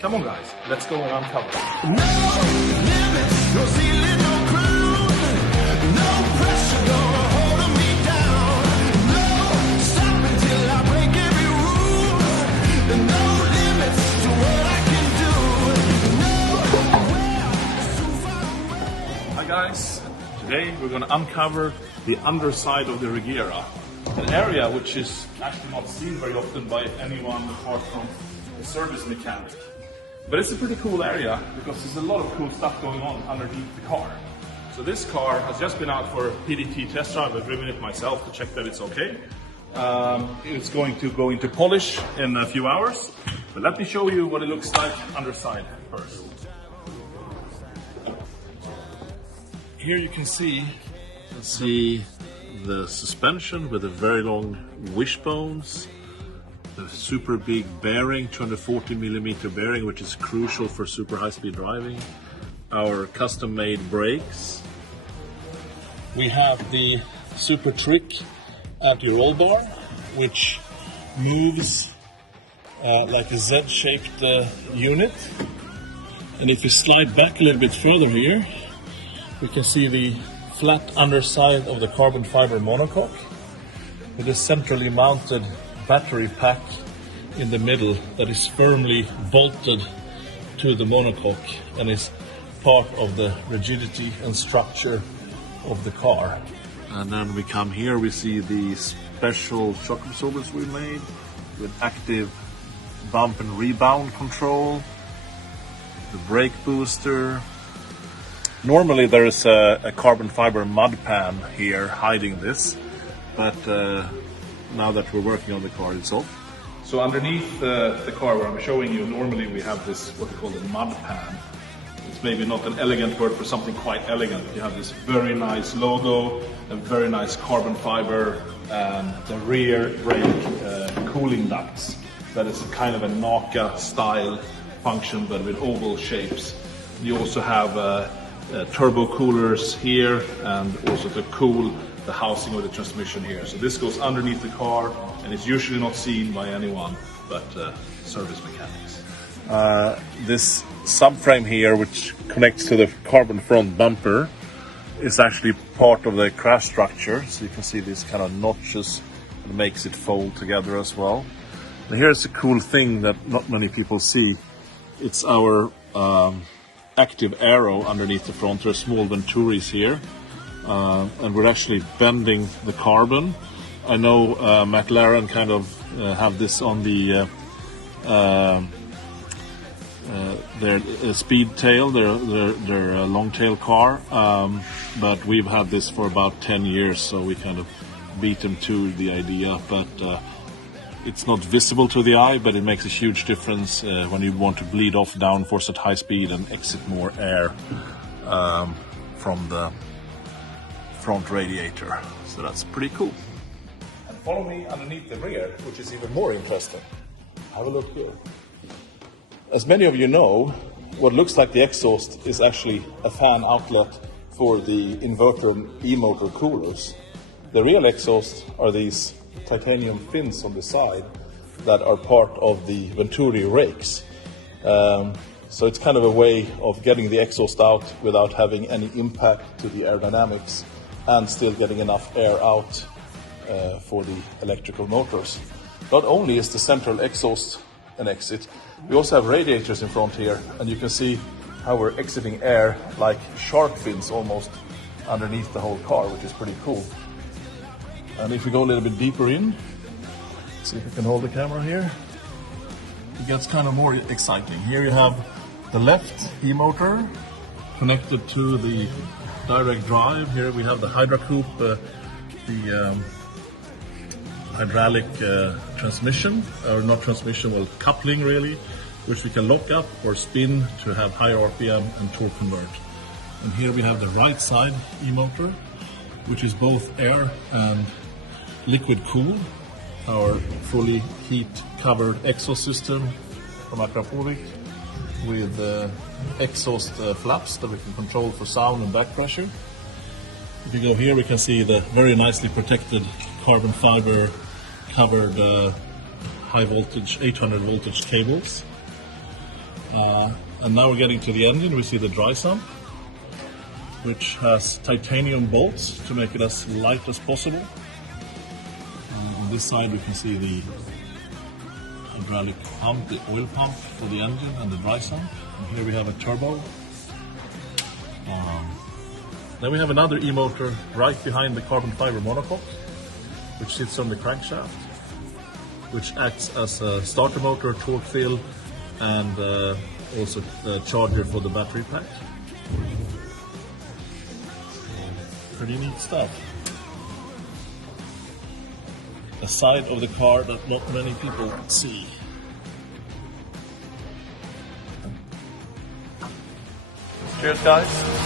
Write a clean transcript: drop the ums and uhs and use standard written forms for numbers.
Come on guys, let's go and uncover. No limits, no ceiling, no ground, no pressure gonna hold me down. No stopping till I break every rule. No limits to what I can do. Nowhere is too far away. Hi guys, today we're going to uncover the underside of the Regera, an area which is actually not seen very often by anyone apart from the service mechanic. But it's a pretty cool area because there's a lot of cool stuff going on underneath the car. So this car has just been out for a PDT test drive. I've driven it myself to check that it's okay. It's going to go into polish in a few hours. But let me show you what it looks like underside first. Here you can see the suspension with the very long wishbones. The super big bearing, 240mm bearing, which is crucial for super high-speed driving. Our custom-made brakes. We have the super trick anti-roll bar, which moves like a Z-shaped unit. And if you slide back a little bit further here, we can see the flat underside of the carbon fiber monocoque with a centrally mounted battery pack in the middle that is firmly bolted to the monocoque and is part of the rigidity and structure of the car. And then we come here, we see the special shock absorbers we made with active bump and rebound control, the brake booster. Normally there is a carbon fiber mud pan here hiding this, but now that we're working on the car itself. So underneath the car where I'm showing you, normally we have this, what we call a mud pan. It's maybe not an elegant word for something quite elegant. You have this very nice logo, a very nice carbon fiber, and the rear brake cooling ducts. That is kind of a NACA style function, but with oval shapes. You also have turbo coolers here, and also to cool the housing of the transmission here. So this goes underneath the car, and it's usually not seen by anyone but service mechanics. This subframe here, which connects to the carbon front bumper, is actually part of the crash structure. So you can see these kind of notches that makes it fold together as well. And here's a cool thing that not many people see. It's our active arrow underneath the front. There are small venturis here. And we're actually bending the carbon. I know McLaren kind of have this on the their speed tail, their long tail car, but we've had this for about 10 years, so we kind of beat them to the idea. But it's not visible to the eye, but it makes a huge difference when you want to bleed off downforce at high speed and exit more air from the front radiator. So that's pretty cool. And follow me underneath the rear, which is even more interesting. Have a look here. As many of you know, what looks like the exhaust is actually a fan outlet for the inverter e-motor coolers. The real exhaust are these titanium fins on the side that are part of the Venturi rakes. So it's kind of a way of getting the exhaust out without having any impact to the aerodynamics and still getting enough air out for the electrical motors. Not only is the central exhaust an exit, we also have radiators in front here, and you can see how we're exiting air like shark fins almost underneath the whole car, which is pretty cool. And if we go a little bit deeper in, see if we can hold the camera here, it gets kind of more exciting. Here you have the left e-motor connected to the direct drive. Here we have the Hydra Coupe, the hydraulic transmission, or not transmission, well, coupling really, which we can lock up or spin to have higher RPM and torque convert. And here we have the right side e-motor, which is both air and liquid cooled. Our fully heat covered exhaust system from Akrapovic with exhaust flaps that we can control for sound and back pressure. If you go here, we can see the very nicely protected carbon fiber covered high voltage 800 voltage cables. And now we're getting to the engine. We see the dry sump, which has titanium bolts to make it as light as possible. And on this side we can see the hydraulic pump, the oil pump for the engine and the dry sump. And here we have a turbo. Then we have another e-motor right behind the carbon fiber monocoque, which sits on the crankshaft, which acts as a starter motor, torque fill, and also a charger for the battery pack. Pretty neat stuff. A side of the car that not many people see. Cheers, guys.